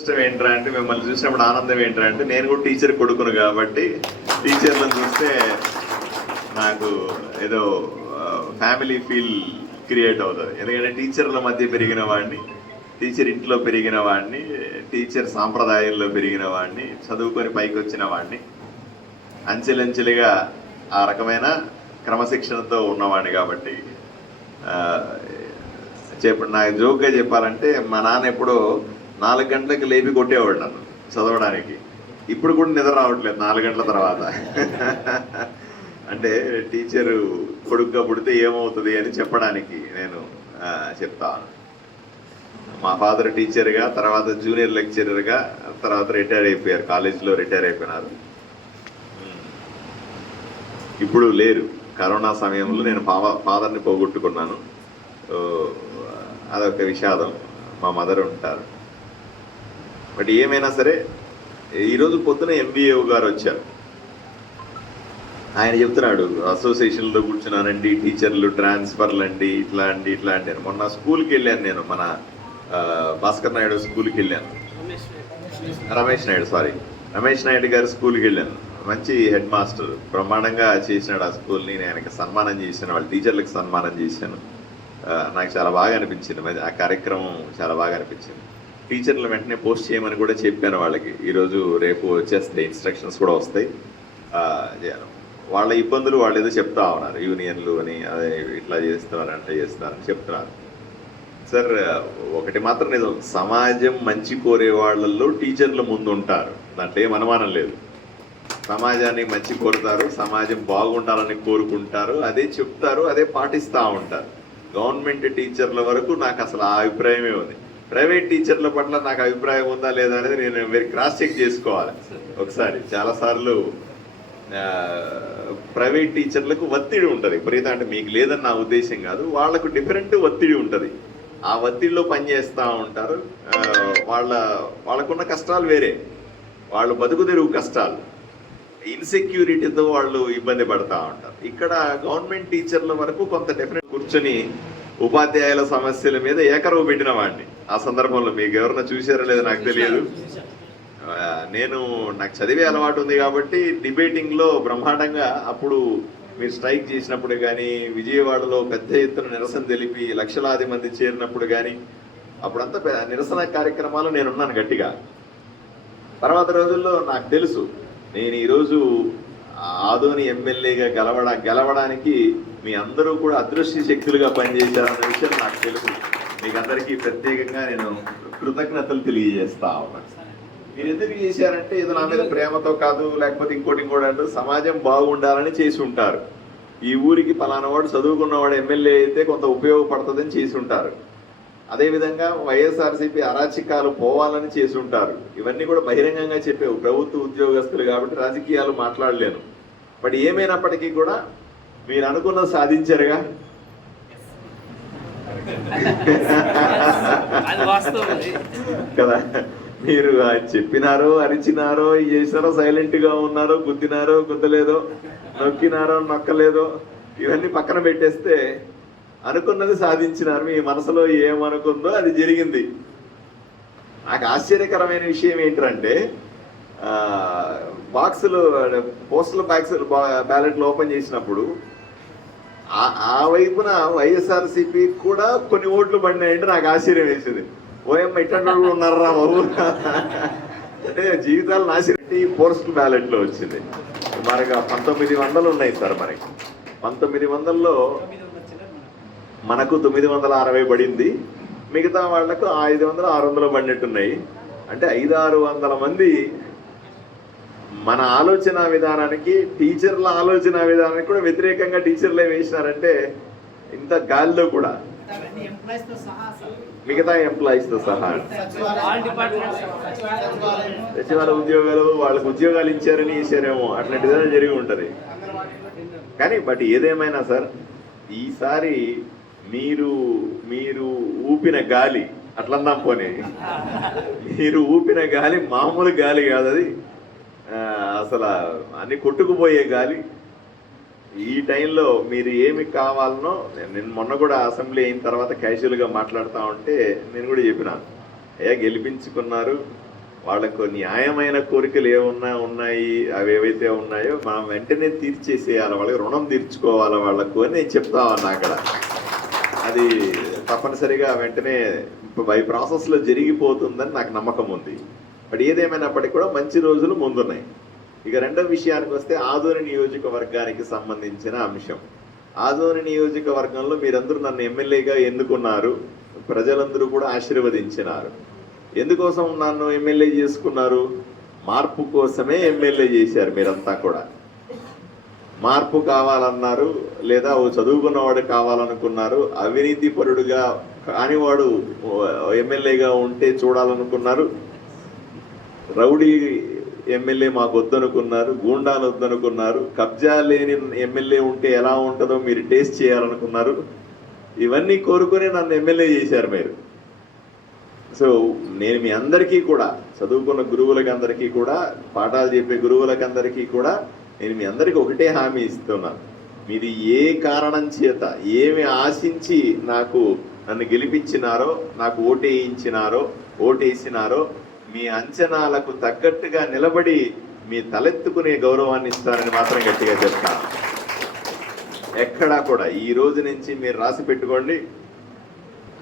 ఇష్టం ఏంట్రా అంటే మిమ్మల్ని చూసినప్పుడు ఆనందం ఏంట్రా అంటే నేను కూడా టీచర్ కొడుకును కాబట్టి టీచర్లను చూస్తే నాకు ఏదో ఫ్యామిలీ ఫీల్ క్రియేట్ అవుతుంది. ఎందుకంటే టీచర్ల మధ్య పెరిగిన వాడిని టీచర్ ఇంట్లో పెరిగిన వాడిని టీచర్ సాంప్రదాయంలో పెరిగిన వాడిని చదువుకొని పైకి వచ్చిన వాడిని అంచెలంచెలుగా ఆ రకమైన క్రమశిక్షణతో ఉన్నవాడిని కాబట్టి ఆ, చెప్ప నాకు జోక్గా చెప్పాలంటే మా నాన్న ఎప్పుడో నాలుగు గంటలకు లేపి కొట్టేవాడు నన్ను చదవడానికి. ఇప్పుడు కూడా నిద్ర రావట్లేదు నాలుగు గంటల తర్వాత. అంటే టీచరు కొడుగ్గా పుడితే ఏమవుతుంది అని చెప్పడానికి నేను చెప్తాను మా ఫాదర్ టీచర్గా తర్వాత జూనియర్ లెక్చరర్గా తర్వాత రిటైర్ అయిపోయారు. కాలేజీలో రిటైర్ అయిపోయినారు. ఇప్పుడు లేరు. కరోనా సమయంలో నేను ఫాదర్ని పోగొట్టుకున్నాను. అదొక విషాదం. మా మదర్ ఉంటారు. బట్ ఏమైనా సరే ఈరోజు పొద్దున ఎంబీఏ గారు వచ్చారు. ఆయన చెప్తున్నాడు అసోసియేషన్లో కూర్చున్నానండి టీచర్లు ట్రాన్స్ఫర్లు అండి ఇట్లా అండి ఇట్లా అండి మొన్న స్కూల్కి వెళ్ళాను నేను మన భాస్కర్ నాయుడు స్కూల్కి వెళ్ళాను. రమేష్ నాయుడు సారీ. రమేష్ నాయుడు గారి స్కూల్కి వెళ్ళాను. మంచి హెడ్ మాస్టర్ బ్రహ్మాండంగా చేసినాడు ఆ స్కూల్ని. నేను ఆయనకి సన్మానం చేశాను వాళ్ళ టీచర్లకు సన్మానం చేశాను. నాకు చాలా బాగా అనిపించింది. మరి ఆ కార్యక్రమం చాలా బాగా అనిపించింది. టీచర్లు వెంటనే పోస్ట్ చేయమని కూడా చెప్పాను వాళ్ళకి. ఈరోజు రేపు వచ్చేస్తాయి ఇన్స్ట్రక్షన్స్ కూడా వస్తాయి. చేయాలి. వాళ్ళ ఇబ్బందులు వాళ్ళు ఏదో చెప్తా ఉన్నారు. యూనియన్లు అని అదే ఇట్లా చేస్తున్నారు అంటే చేస్తున్నారని చెప్తున్నారు. సార్ ఒకటి మాత్రం నిజం. సమాజం మంచి కోరే వాళ్ళల్లో టీచర్లు ముందు ఉంటారు దాంట్లో ఏం అనుమానం లేదు. సమాజాన్ని మంచి కోరుతారు సమాజం బాగుండాలని కోరుకుంటారు అదే చెప్తారు అదే పాటిస్తూ ఉంటారు. గవర్నమెంట్ టీచర్ల వరకు నాకు అసలు ఆ అభిప్రాయమే ఉంది. ప్రైవేట్ టీచర్ల పట్ల నాకు అభిప్రాయం ఉందా లేదా అనేది నేను మీరు క్రాస్ చెక్ చేసుకోవాలి. ఒకసారి చాలాసార్లు ప్రైవేట్ టీచర్లకు ఒత్తిడి ఉంటుంది. విపరీత అంటే మీకు లేదని నా ఉద్దేశం కాదు వాళ్ళకు డిఫరెంట్ ఒత్తిడి ఉంటుంది. ఆ ఒత్తిడిలో పనిచేస్తూ ఉంటారు. వాళ్ళ వాళ్ళకున్న కష్టాలు వేరే. వాళ్ళు బతుకు తెరువు కష్టాలు. ఇన్సెక్యూరిటీతో వాళ్ళు ఇబ్బంది పడతా ఉంటారు. ఇక్కడ గవర్నమెంట్ టీచర్ల వరకు కొంత డెఫినెట్ కూర్చొని ఉపాధ్యాయుల సమస్యల మీద ఏకరవు పెట్టిన వాడిని ఆ సందర్భంలో మీకు ఎవరన్నా చూసారో లేదో నాకు తెలియదు. నేను నాకు చదివే అలవాటు ఉంది కాబట్టి డిబేటింగ్లో బ్రహ్మాండంగా అప్పుడు మీరు స్ట్రైక్ చేసినప్పుడు కానీ విజయవాడలో పెద్ద ఎత్తున నిరసన తెలిపి లక్షలాది మంది చేరినప్పుడు కానీ అప్పుడంతా నిరసన కార్యక్రమాలు నేనున్నాను గట్టిగా. తర్వాత రోజుల్లో నాకు తెలుసు నేను ఈరోజు ఆదోని ఎమ్మెల్యేగా గెలవడ గెలవడానికి మీ అందరూ కూడా అదృశ్య శక్తులుగా పనిచేశారన్న విషయం నాకు తెలుసు. మీకు అందరికీ ప్రత్యేకంగా నేను కృతజ్ఞతలు తెలియజేస్తా ఉన్నాను. మీరు ఎందుకు చేశారంటే ఏదో నా మీద ప్రేమతో కాదు లేకపోతే ఇంకోటి ఇంకోటి అంటూ సమాజం బాగుండాలని చేసి ఉంటారు. ఈ ఊరికి పలానా వాడు చదువుకున్నవాడు ఎమ్మెల్యే అయితే కొంత ఉపయోగపడుతుందని చేసి ఉంటారు. అదేవిధంగా వైఎస్ఆర్సీపీ అరాచకాలు పోవాలని చేసి ఉంటారు. ఇవన్నీ కూడా బహిరంగంగా చెప్పేవు ప్రభుత్వ ఉద్యోగస్తులు కాబట్టి రాజకీయాలు మాట్లాడలేను. బట్ ఏమైనప్పటికీ కూడా మీరు అనుకున్నది సాధించారుగా కదా? మీరు చెప్పినారో అరిచినారో చేసినారో సైలెంట్గా ఉన్నారో గుద్దినారో గుద్దలేదో నొక్కినారో నొక్కలేదో ఇవన్నీ పక్కన పెట్టేస్తే అనుకున్నది సాధించినారు. మీ మనసులో ఏమనుకుందో అది జరిగింది. నాకు ఆశ్చర్యకరమైన విషయం ఏంటంటే ఆ, బాక్సులు పోస్టల్ బాక్సులు బ్యాలెట్లు ఓపెన్ చేసినప్పుడు ఆ- వైపున వైఎస్ఆర్సీపీ కూడా కొన్ని ఓట్లు పడినాయంటే నాకు ఆశ్చర్యం వేసింది. ఓఎమ్మ ఇట్లాంటి వాళ్ళు ఉన్నారా బాబు. అంటే జీవితాలు నాశనట్టి పోస్టల్ బ్యాలెట్లో వచ్చింది. మనకు పంతొమ్మిది వందలు ఉన్నాయి సార్ మనకి పంతొమ్మిది వందల్లో మనకు తొమ్మిది వందల అరవై పడింది. మిగతా వాళ్ళకు ఐదు వందలు ఆరు వందలు పడినట్టున్నాయి. అంటే ఐదు ఆరు వందల మంది మన ఆలోచన విధానానికి టీచర్ల ఆలోచన విధానానికి కూడా వ్యతిరేకంగా టీచర్లే వేసినారంటే ఇంత గాలిలో కూడా. ఎంప్లాయీస్తో సహా అసలు. మిగతా ఎంప్లాయీస్తో సహా. సచివాలయ ఉద్యోగాలు వాళ్ళకు ఉద్యోగాలు ఇచ్చారని ఇచ్చారేమో అట్లాంటిదే జరిగి ఉంటది. కానీ బట్ ఏదేమైనా సార్ ఈసారి మీరు మీరు ఊపిన గాలి అట్లందాం పోనీ. మీరు ఊపిన గాలి మామూలు గాలి కాదు అది. అసలు అన్ని కొట్టుకుపోయే గాలి. ఈ టైంలో మీరు ఏమి కావాలనో నేను మొన్న కూడా అసెంబ్లీ అయిన తర్వాత క్యాజువల్గా మాట్లాడుతూ ఉంటే నేను కూడా చెప్పినాను. అయ్యా గెలిపించుకున్నారు. వాళ్ళకు న్యాయమైన కోరికలు ఏమున్నా ఉన్నాయి అవి ఏవైతే ఉన్నాయో మనం వెంటనే తీర్చేసేయాలి. వాళ్ళకి రుణం తీర్చుకోవాలి వాళ్ళకు అని నేను చెప్తా ఉన్నా అక్కడ. అది తప్పనిసరిగా వెంటనే బై ప్రాసెస్లో జరిగిపోతుందని నాకు నమ్మకం ఉంది. బట్ ఏదేమైనప్పటికీ కూడా మంచి రోజులు ముందున్నాయి. ఇక రెండో విషయానికి వస్తే ఆదోని నియోజకవర్గానికి సంబంధించిన అంశం. ఆదోని నియోజకవర్గంలో మీరందరూ నన్ను ఎమ్మెల్యేగా ఎన్నుకున్నారు. ప్రజలందరూ కూడా ఆశీర్వదించినారు. ఎందుకోసం నన్ను ఎమ్మెల్యే చేసుకున్నారు? మార్పు కోసమే ఎమ్మెల్యే చేశారు మీరంతా కూడా. మార్పు కావాలన్నారు లేదా ఓ చదువుకున్నవాడు కావాలనుకున్నారు. అవినీతి పరుడుగా కానివాడు ఎమ్మెల్యేగా ఉంటే చూడాలనుకున్నారు. రౌడీ ఎమ్మెల్యే మాకు వద్దనుకున్నారు గూండాలు వద్దనుకున్నారు కబ్జా లేని ఎమ్మెల్యే ఉంటే ఎలా ఉంటుందో మీరు టేస్ట్ చేయాలనుకున్నారు. ఇవన్నీ కోరుకొని నన్ను ఎమ్మెల్యే చేశారు మీరు. సో నేను మీ అందరికీ కూడా చదువుకున్న గురువులకి అందరికీ కూడా పాఠాలు చెప్పే గురువులకి అందరికీ కూడా నేను మీ అందరికీ ఒకటే హామీ ఇస్తున్నాను. మీరు ఏ కారణం చేత ఏమి ఆశించి నాకు నన్ను గెలిపించినారో నాకు ఓటేయించినారో ఓటేసినారో మీ అంచనాలకు తగ్గట్టుగా నిలబడి మీ తలెత్తుకునే గౌరవాన్ని ఇస్తానని మాత్రం గట్టిగా చెప్తాను. ఎక్కడా కూడా ఈ రోజు నుంచి మీరు రాసి పెట్టుకోండి.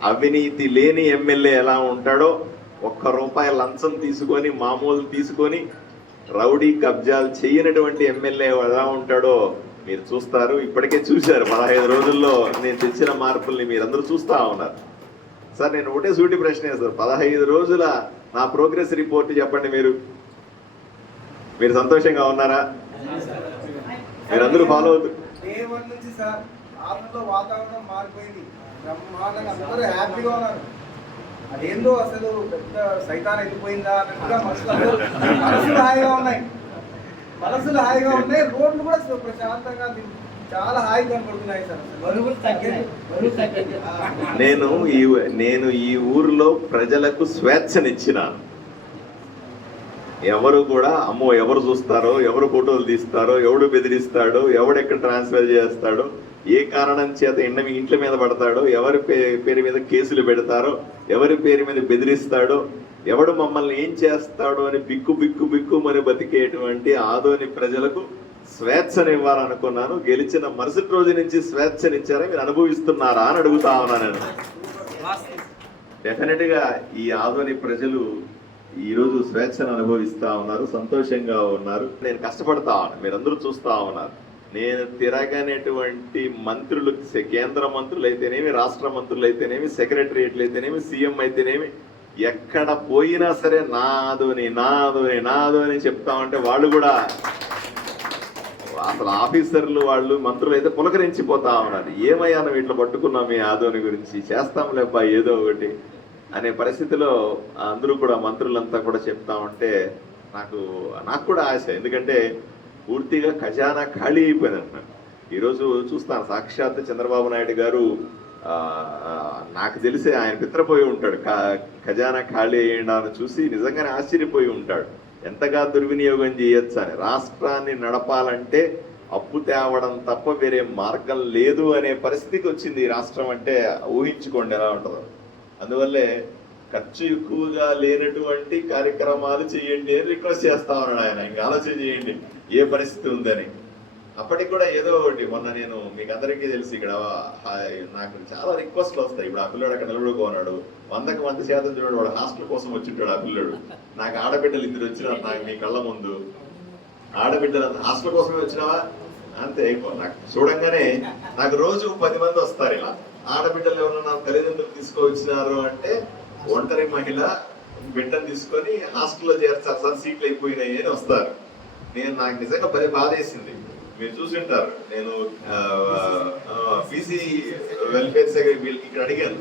అవినీతి లేని ఎమ్మెల్యే ఎలా ఉంటాడో ఒక్క రూపాయి లంచం తీసుకొని మామూలు తీసుకొని రౌడీ కబ్జాలు చేయనటువంటి ఎమ్మెల్యే ఎలా ఉంటాడో మీరు చూస్తారు. ఇప్పటికే చూశారు. పదహైదు రోజుల్లో నేను తెచ్చిన మార్పుల్ని మీరందరూ చూస్తూ ఉన్నారు. సార్ నేను ఒకటే సూటి ప్రశ్న సార్. పదహైదు రోజుల నా ప్రోగ్రెస్ రిపోర్ట్ చెప్పండి మీరు. మీరు సంతోషంగా ఉన్నారా? మీరందరూ ఫాలో అవుతు. డే నుంచి సార్ ఆత్మలో వాతావరణం మారిపోయింది. బ్రహ్మాండంగా అందరూ హ్యాపీగా ఉన్నారు. అదేందో అసలు పెద్ద సైతాన్ వెళ్ళిపోయిందా అన్నట్టుగా మనసులు అందరూ మనసులు హాయిగా ఉన్నాయి. మనసులు హాయిగా ఉన్నాయి రోడ్లు కూడా సో ప్రశాంతంగా ది- చాలా హాయి కనపడుతున్నాయి సార్. బరువులు తగ్గాయి. బరువు తగ్గింది నేను ఈ నేను ఈ ఊరిలో ప్రజలకు స్వేచ్ఛనిచ్చినాను ఎవరు కూడా అమ్మో ఎవరు చూస్తారో ఎవరు ఫోటోలు తీస్తారో ఎవడు బెదిరిస్తాడో ఎవడెక్కడ ట్రాన్స్ఫర్ చేస్తాడో ఏ కారణం చేత ఎండ మీ ఇంట్ల మీద పడతాడో ఎవరి పే- పేరు మీద కేసులు పెడతారో ఎవరి పేరు మీద బెదిరిస్తాడో ఎవడు మమ్మల్ని ఏం చేస్తాడో అని బిక్కు బిక్కు బిక్కు మరి బతికేటువంటి ఆదోని ప్రజలకు స్వేచ్ఛనివ్వాలనుకున్నాను. గెలిచిన మరుసటి రోజు నుంచి స్వేచ్ఛనిచ్చారా మీరు అనుభవిస్తున్నారా అని అడుగుతా ఉన్నాను నేను. డెఫినెట్గా ఈ ఆదోని ప్రజలు ఈరోజు స్వేచ్ఛను అనుభవిస్తా ఉన్నారు సంతోషంగా ఉన్నారు. నేను కష్టపడతా ఉన్నాను మీరందరూ చూస్తా ఉన్నారు. నేను తిరగనటువంటి మంత్రులు కేంద్ర మంత్రులు అయితేనేమి రాష్ట్ర మంత్రులు అయితేనేమి సెక్రటరియట్లు అయితేనేమి సీఎం అయితేనేమి ఎక్కడ పోయినా సరే నాదోని నాదోని నాదోని చెప్తా ఉంటే వాళ్ళు కూడా అసలు ఆఫీసర్లు వాళ్ళు మంత్రులు అయితే పులకరించిపోతా ఉన్నారు. ఏమయ్యా నువ్వు ఇట్లా పట్టుకున్నాం మీ ఆదోని గురించి? చేస్తాంలే అబ్బా ఏదో ఒకటి అనే పరిస్థితిలో అందరూ కూడా మంత్రులంతా కూడా చెప్తా ఉంటే నాకు నాకు కూడా ఆశ. ఎందుకంటే పూర్తిగా ఖజానా ఖాళీ అయిపోయింది ఈరోజు చూస్తాను సాక్షాత్ చంద్రబాబు నాయుడు గారు నాకు తెలిసి ఆయన పిత్రపోయి ఉంటాడు. ఖజానా ఖాళీ అయ్యిండాన్ని చూసి నిజంగానే ఆశ్చర్యపోయి ఉంటాడు. ఎంతగా దుర్వినియోగం చేయొచ్చు అని. రాష్ట్రాన్ని నడపాలంటే అప్పు తేవడం తప్ప వేరే మార్గం లేదు అనే పరిస్థితికి వచ్చింది రాష్ట్రం అంటే ఊహించుకోండి ఎలా ఉంటుందో. అందువల్లే ఖర్చు ఎక్కువగా లేనటువంటి కార్యక్రమాలు చేయండి అని రిక్వెస్ట్ చేస్తా ఉన్నాడు ఆయన. ఇంకా ఆలోచన చేయండి ఏ పరిస్థితి ఉందని. అప్పటికి కూడా ఏదో ఒకటి మొన్న నేను మీకు అందరికీ తెలిసి ఇక్కడ నాకు చాలా రిక్వెస్ట్లు వస్తాయి. ఇప్పుడు ఆ పిల్లడు అక్కడ నిలబడుకోన్నాడు వందకు వంద శాతం చూడండి వాడు హాస్టల్ కోసం వచ్చింటాడు ఆ పిల్లడు. నాకు ఆడబిడ్డలు ఇద్దరు వచ్చినారు నాకు మీ కళ్ళ ముందు. ఆడబిడ్డలు హాస్టల్ కోసమే వచ్చినావా? అంతే నాకు చూడంగానే నాకు రోజు పది మంది వస్తారు ఇలా. ఆడబిడ్డలు ఎవరన్నా తల్లిదండ్రులు తీసుకొచ్చినారు అంటే ఒంటరి మహిళ బిడ్డను తీసుకొని హాస్టల్లో చేర్చారు సార్ సీట్లు అయిపోయినాయి అని వస్తారు. నేను నాకు నిజంగా పది బాధేసింది. మీరు చూసింటారు. నేను బీసీ వెల్ఫేర్ సెక్రటరీ వీళ్ళకి ఇక్కడ అడిగాను.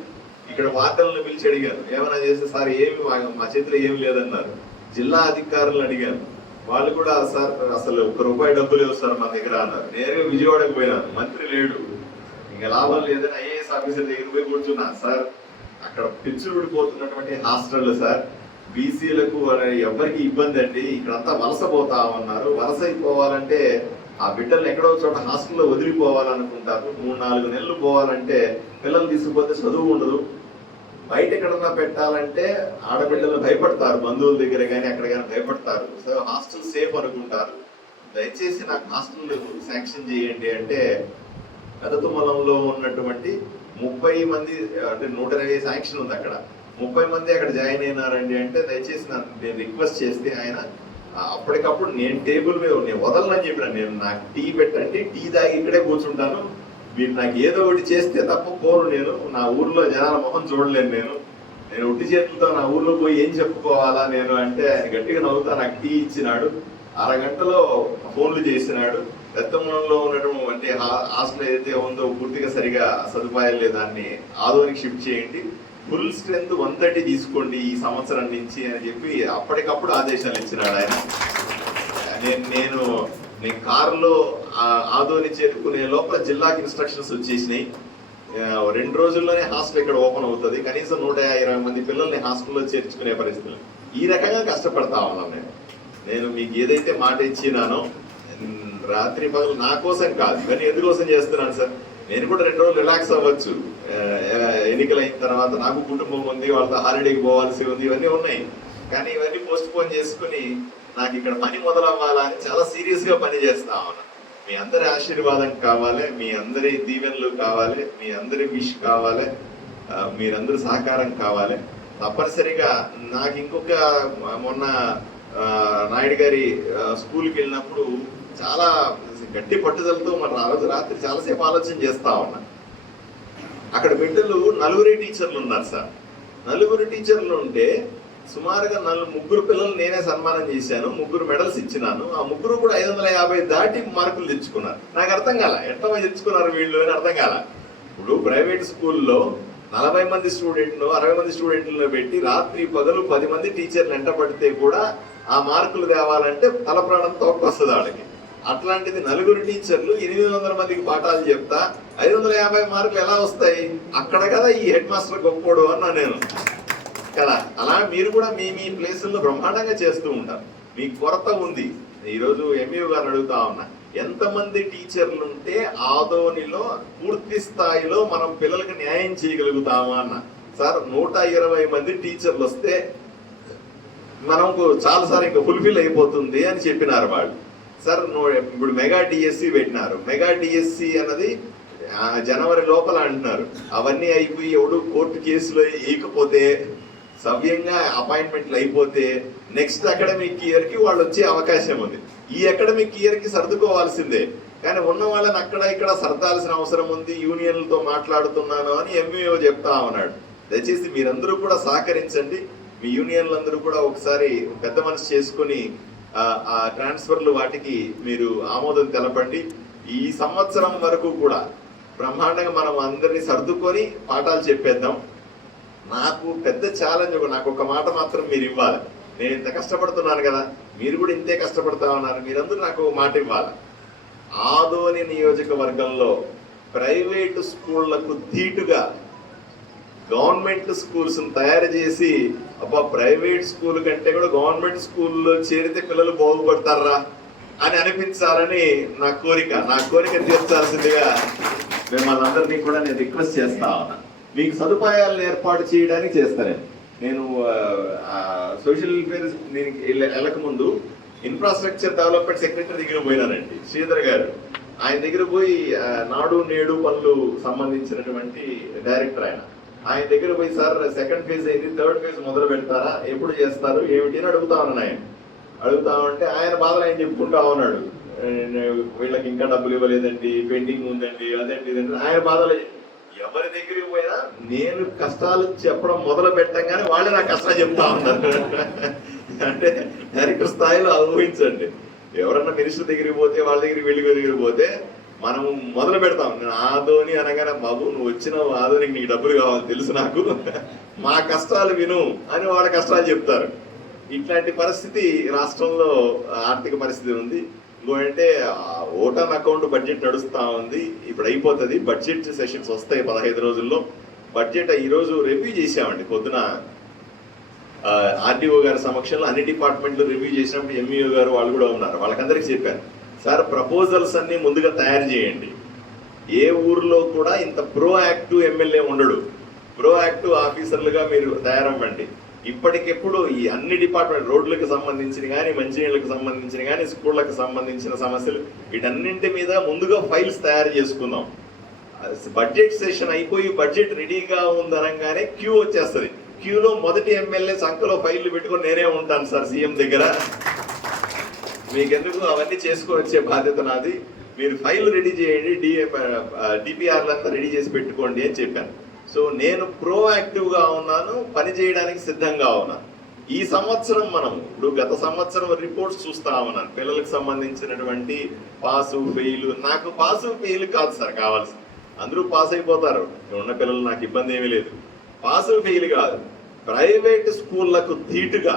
ఇక్కడ వార్తలను పిలిచి అడిగాను. ఏమైనా చేస్తే సార్ ఏమి మా- మా చేతిలో ఏమి లేదన్నారు. జిల్లా అధికారులను అడిగాను. వాళ్ళు కూడా సార్ అసలు ఒక్క రూపాయి డబ్బు లేవు సార్ మా దగ్గర అన్నారు. నేరుగా విజయవాడకు పోయినాను మంత్రి లేడు. ఇంకా లాభం లేదని ఐఏఎస్ ఆఫీసర్ దగ్గర పోయి కూర్చున్నా. సార్ అక్కడ పిచ్చుడిపోతున్నటువంటి హాస్టల్ సార్. బీసీలకు ఎవరికి ఇబ్బంది అండి. ఇక్కడంతా వలస పోతా ఉన్నారు. వలస అయిపోవాలంటే ఆ బిడ్డలు ఎక్కడో చోట హాస్టల్లో వదిలిపోవాలనుకుంటారు. మూడు నాలుగు నెలలు పోవాలంటే పిల్లలు తీసుకుపోతే చదువు ఉండదు. బయట ఎక్కడన్నా పెట్టాలంటే ఆడబిడ్డలు భయపడతారు. బంధువుల దగ్గర కానీ అక్కడ కానీ భయపడతారు. సో హాస్టల్ సేఫ్ అనుకుంటారు. దయచేసి నాకు హాస్టల్ శాంక్షన్ చేయండి అంటే కదతుమలంలో ఉన్నటువంటి ముప్పై మంది అంటే నూట ఇరవై శాంక్షన్ ఉంది అక్కడ. ముప్పై మంది అక్కడ జాయిన్ అయినారండి అంటే దయచేసి నన్ను నేను రిక్వెస్ట్ చేస్తే ఆయన అప్పటికప్పుడు నేను టేబుల్ మీద నేను వదలనని చెప్పిన నేను నాకు టీ పెట్టండి టీ తాగి ఇక్కడే కూర్చుంటాను. మీరు నాకు ఏదో ఒకటి చేస్తే తప్ప పోను నేను. నా ఊర్లో జనాల మొహం చూడలేను నేను. నేను ఒట్టి చేతులతో నా ఊర్లో పోయి ఏం చెప్పుకోవాలా నేను అంటే ఆయన గట్టిగా నవ్వుతా నాకు టీ ఇచ్చినాడు. అరగంటలో ఫోన్లు చేసినాడు. దత్తములంలో ఉండటం అంటే హా- హాస్టల్ ఏదైతే ఉందో పూర్తిగా సరిగా సదుపాయాలు లేదా దాన్ని ఆదోనికి షిఫ్ట్ చేయండి. ఫుల్ స్ట్రెంత్ వన్ థర్టీ తీసుకోండి ఈ సంవత్సరం నుంచి అని చెప్పి అప్పటికప్పుడు ఆదేశాలు ఇచ్చినాడు ఆయన. నేను నేను నేను కారులో ఆదోని చేరుకునే లోపల జిల్లాకి ఇన్స్ట్రక్షన్స్ వచ్చేసినాయి. రెండు రోజుల్లోనే హాస్టల్ ఇక్కడ ఓపెన్ అవుతుంది. కనీసం నూట ఇరవై మంది పిల్లల్ని హాస్టల్లో చేర్చుకునే పరిస్థితులు. ఈ రకంగా కష్టపడతా ఉన్నాను నేను. నేను మీకు ఏదైతే మాట ఇచ్చినానో రాత్రి పగలు నా కోసం కాదు కానీ ఎందుకోసం చేస్తున్నాను సార్? నేను కూడా రెండు రోజులు రిలాక్స్ అవ్వచ్చు. ఎన్నికలైన తర్వాత నాకు కుటుంబం ఉంది వాళ్ళతో హాలిడేకి పోవాల్సి ఉంది ఇవన్నీ ఉన్నాయి. కానీ ఇవన్నీ పోస్ట్ పోన్ చేసుకుని నాకు ఇక్కడ పని మొదలవ్వాలా అని చాలా సీరియస్గా పని చేస్తా ఉన్నాను మీ అందరి ఆశీర్వాదం కావాలి మీ అందరి దీవెనలు కావాలి మీ అందరి విష్ కావాలి మీరందరి సహకారం కావాలి. తప్పనిసరిగా నాకు ఇంకొక మొన్న నాయుడు గారి స్కూల్కి వెళ్ళినప్పుడు చాలా గట్టి పట్టుదలతో మన రోజు రాత్రి చాలాసేపు ఆలోచన చేస్తా ఉన్నా. అక్కడ బిడ్డలు నలుగురే టీచర్లు ఉన్నారు సార్. నలుగురు టీచర్లు ఉంటే సుమారుగా నలుగు ముగ్గురు పిల్లలు నేనే సన్మానం చేశాను ముగ్గురు మెడల్స్ ఇచ్చినాను. ఆ ముగ్గురు కూడా ఐదు వందల యాభై దాటి మార్కులు తెచ్చుకున్నారు. నాకు అర్థం కాల ఎంత తెచ్చుకున్నారు వీళ్ళు అని అర్థం కాల. ఇప్పుడు ప్రైవేట్ స్కూల్లో నలభై మంది స్టూడెంట్లు అరవై మంది స్టూడెంట్లను పెట్టి రాత్రి పగలు పది మంది టీచర్లు ఎంట పడితే కూడా ఆ మార్కులు తేవాలంటే తల ప్రాణం తోకొస్తుంది వాళ్ళకి అట్లాంటిది నలుగురు టీచర్లు ఎనిమిది వందల మందికి పాఠాలు చెప్తా ఐదు వందల యాభై మార్కులు ఎలా వస్తాయి? అక్కడ కదా ఈ హెడ్ మాస్టర్ గొప్పోడు అన్నా నేను. కదా అలా మీరు కూడా మీ మీ ప్లేసుల్లో బ్రహ్మాండంగా చేస్తూ ఉంటారు. మీకు కొరత ఉంది. ఈరోజు ఎంఈఓ గారు అడుగుతా ఉన్నా ఎంతమంది టీచర్లు ఉంటే ఆదోనిలో పూర్తి స్థాయిలో మనం పిల్లలకు న్యాయం చేయగలుగుతామా అన్న. సార్ నూట ఇరవై మంది టీచర్లు వస్తే మనకు చాలా సార్ ఇంకా ఫుల్ఫిల్ అయిపోతుంది అని చెప్పినారు వాళ్ళు. సార్ ఇప్పుడు మెగా డిఎస్సి పెట్టినారు. మెగా డిఎస్సి అన్నది జనవరి లోపల అంటున్నారు. అవన్నీ అయిపోయి ఎవడు కోర్టు కేసులో వేయకపోతే సవ్యంగా అపాయింట్మెంట్లు అయిపోతే నెక్స్ట్ అకాడమిక్ ఇయర్కి వాళ్ళు వచ్చే అవకాశం ఉంది. ఈ అకాడమిక్ ఇయర్కి సర్దుకోవాల్సిందే. కానీ ఉన్న వాళ్ళని అక్కడ ఇక్కడ సర్దాల్సిన అవసరం ఉంది యూనియన్లతో మాట్లాడుతున్నాను అని ఎంఈఓ చెప్తా ఉన్నాడు. దయచేసి మీరందరూ కూడా సహకరించండి. మీ యూనియన్లందరూ కూడా ఒకసారి పెద్ద మనసు చేసుకొని ఆ, ట్రాన్స్ఫర్లు వాటికి మీరు ఆమోదం తెలపండి. ఈ సంవత్సరం వరకు కూడా బ్రహ్మాండంగా మనం అందరినీ సర్దుకొని పాఠాలు చెప్పేద్దాం. నాకు పెద్ద ఛాలెంజ్ ఒక నాకు ఒక మాట మాత్రం మీరు ఇవ్వాలి. నేను ఇంత కష్టపడుతున్నాను కదా మీరు కూడా ఇంతే కష్టపడతా ఉన్నారు మీరందరూ నాకు మాట ఇవ్వాలి. ఆదోని నియోజకవర్గంలో ప్రైవేటు స్కూళ్ళకు ధీటుగా గవర్నమెంట్ స్కూల్స్ తయారు చేసి అబ్బా ప్రైవేట్ స్కూల్ కంటే కూడా గవర్నమెంట్ స్కూల్లో చేరితే పిల్లలు బాగుపడతారా అని అనిపించాలని నా కోరిక. నా కోరిక తీర్చాల్సిందిగా మిమ్మల్ని అందరినీ కూడా నేను రిక్వెస్ట్ చేస్తా ఉన్నా. మీకు సదుపాయాలను ఏర్పాటు చేయడానికి చేస్తాను నేను. సోషల్ వెల్ఫేర్ నేను వెళ్ళ- వెళ్ళక ముందు ఇన్ఫ్రాస్ట్రక్చర్ డెవలప్మెంట్ సెక్రటరీ దగ్గర పోయినానండి శ్రీధర్ గారు. ఆయన దగ్గర పోయి నాడు నేడు పనులు సంబంధించినటువంటి డైరెక్టర్ ఆయన. ఆయన దగ్గర పోయి సార్ సెకండ్ ఫేజ్ అయింది థర్డ్ ఫేజ్ మొదలు పెడతారా? ఎప్పుడు చేస్తారు? ఏమిటి? అని అడుగుతా ఉన్నాను ఆయన. అడుగుతా ఉంటే ఆయన బాధలు ఆయన చెప్పుకుంటా ఉన్నాడు. వీళ్ళకి ఇంకా డబ్బులు ఇవ్వలేదండి పెండింగ్ ఉందండి అదండి ఇదండి ఆయన బాధలు ఎవరి దగ్గరికి పోయినా నేను కష్టాలు చెప్పడం మొదలు పెట్టంగానే వాళ్ళే నా కష్టాలు చెప్తా ఉన్నారు. అంటే డైరెక్టర్ స్థాయిలో అనుభవించండి ఎవరన్నా మినిస్టర్ దగ్గరికి పోతే వాళ్ళ దగ్గరికి వెళ్ళి దగ్గరికి పోతే మనం మొదలు పెడతాం. నేను ఆదోని అనగానే బాబు నువ్వు వచ్చినావు ఆదోనికి నీకు డబ్బులు కావాలి తెలుసు నాకు. మా కష్టాలు విను అని వాళ్ళ కష్టాలు చెప్తారు. ఇట్లాంటి పరిస్థితి రాష్ట్రంలో ఆర్థిక పరిస్థితి ఉంది. ఇంకోటంటే ఓటన్ అకౌంట్ బడ్జెట్ నడుస్తూ ఉంది. ఇప్పుడు అయిపోతుంది. బడ్జెట్ సెషన్స్ వస్తాయి పదహైదు రోజుల్లో. బడ్జెట్ ఈరోజు రివ్యూ చేసామండి పొద్దున ఆర్డీఓ గారి సమక్షంలో అన్ని డిపార్ట్మెంట్లు రివ్యూ చేసినప్పుడు ఎంఈఓ గారు వాళ్ళు కూడా ఉన్నారు. వాళ్ళకందరికీ చెప్పాను. సార్ ప్రపోజల్స్ అన్నీ ముందుగా తయారు చేయండి. ఏ ఊర్లో కూడా ఇంత ప్రో యాక్టివ్ ఎమ్మెల్యే ఉండడు. ప్రోయాక్టివ్ ఆఫీసర్లుగా మీరు తయారవ్వండి. ఇప్పటికెప్పుడు ఈ అన్ని డిపార్ట్మెంట్ రోడ్లకు సంబంధించిన కానీ మంచినీళ్ళకి సంబంధించిన కానీ స్కూళ్ళకి సంబంధించిన సమస్యలు వీటన్నింటి మీద ముందుగా ఫైల్స్ తయారు చేసుకుందాం. బడ్జెట్ సెషన్ అయిపోయి బడ్జెట్ రెడీగా ఉందనగానే క్యూ వచ్చేస్తుంది. క్యూలో మొదటి ఎమ్మెల్యే సంఖ్యలో ఫైళ్ళు పెట్టుకొని నేనే ఉంటాను సార్ సీఎం దగ్గర. మీకెందుకు అవన్నీ చేసుకొని బాధ్యత నాది? మీరు ఫైల్ రెడీ చేయండి డిఏ అంతా రెడీ చేసి పెట్టుకోండి అని చెప్పాను. సో నేను ప్రోయాక్టివ్గా ఉన్నాను పని చేయడానికి సిద్ధంగా ఉన్నాను. ఈ సంవత్సరం మనం ఇప్పుడు గత సంవత్సరం రిపోర్ట్స్ చూస్తా ఉన్నాను. పిల్లలకు సంబంధించినటువంటి పాసు ఫెయిల్ నాకు పాసు ఫెయిల్ కాదు సార్ కావాల్సింది. అందరూ పాస్ అయిపోతారు. ఉన్న పిల్లలు నాకు ఇబ్బంది ఏమీ లేదు. పాసు ఫెయిల్ కాదు. ప్రైవేట్ స్కూళ్ళకు ధీటుగా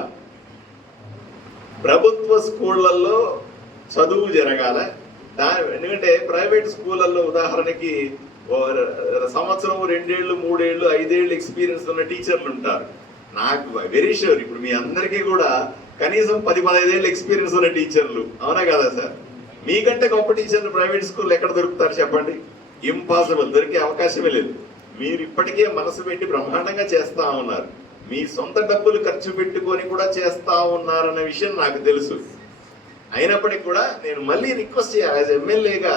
ప్రభుత్వ స్కూళ్ళల్లో చదువు జరగాల. దాని ఎందుకంటే ప్రైవేట్ స్కూళ్ళల్లో ఉదాహరణకి సంవత్సరం రెండేళ్ళు మూడేళ్ళు ఐదేళ్ళు ఎక్స్పీరియన్స్ ఉన్న టీచర్లు ఉంటారు. నాకు వెరీ షూర్ ఇప్పుడు మీ అందరికీ కూడా కనీసం పది పదహైదేళ్ళు ఎక్స్పీరియన్స్ ఉన్న టీచర్లు. అవునా కదా సార్? మీకంటే గొప్ప టీచర్లు ప్రైవేట్ స్కూల్ ఎక్కడ దొరుకుతారు చెప్పండి? ఇంపాసిబుల్. దొరికే అవకాశమే లేదు. మీరు ఇప్పటికే మనసు పెట్టి బ్రహ్మాండంగా చేస్తా ఉన్నారు. మీ సొంత డబ్బులు ఖర్చు పెట్టుకొని కూడా చేస్తా ఉన్నారన్న విషయం నాకు తెలుసు. అయినప్పటికీ కూడా నేను మళ్ళీ రిక్వెస్ట్ చేయాలి యాజ్ ఎమ్మెల్యేగా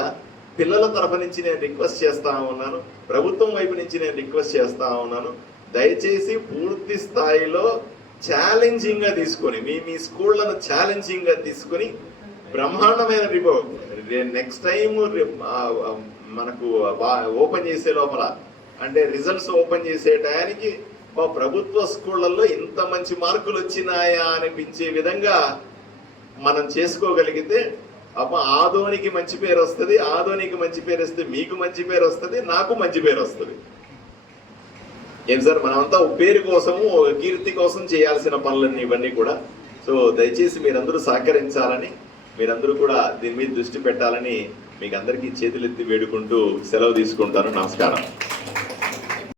పిల్లల తరఫు నుంచి నేను రిక్వెస్ట్ చేస్తా ఉన్నాను. ప్రభుత్వం వైపు నుంచి నేను రిక్వెస్ట్ చేస్తా ఉన్నాను. దయచేసి పూర్తి స్థాయిలో ఛాలెంజింగ్గా తీసుకొని మీ మీ స్కూళ్ళను ఛాలెంజింగ్గా తీసుకొని బ్రహ్మాండమైన రిపోర్ట్ నెక్స్ట్ టైం మనకు ఓపెన్ చేసే లోపల అంటే రిజల్ట్స్ ఓపెన్ చేసే టయానికి మా ప్రభుత్వ స్కూళ్ళల్లో ఇంత మంచి మార్కులు వచ్చినాయా అనిపించే విధంగా మనం చేసుకోగలిగితే అప్ప ఆదోనికి మంచి పేరు వస్తుంది ఆదోనికి మంచి పేరు వస్తే మీకు మంచి పేరు వస్తుంది నాకు మంచి పేరు వస్తుంది. ఏం సార్ మనమంతా పేరు కోసము కీర్తి కోసం చేయాల్సిన పనులన్నీ ఇవన్నీ కూడా. సో దయచేసి మీరందరూ సహకరించాలని మీరందరూ కూడా దీని మీద దృష్టి పెట్టాలని మీకు అందరికీ చేతులెత్తి వేడుకుంటూ సెలవు తీసుకుంటాను. నమస్కారం.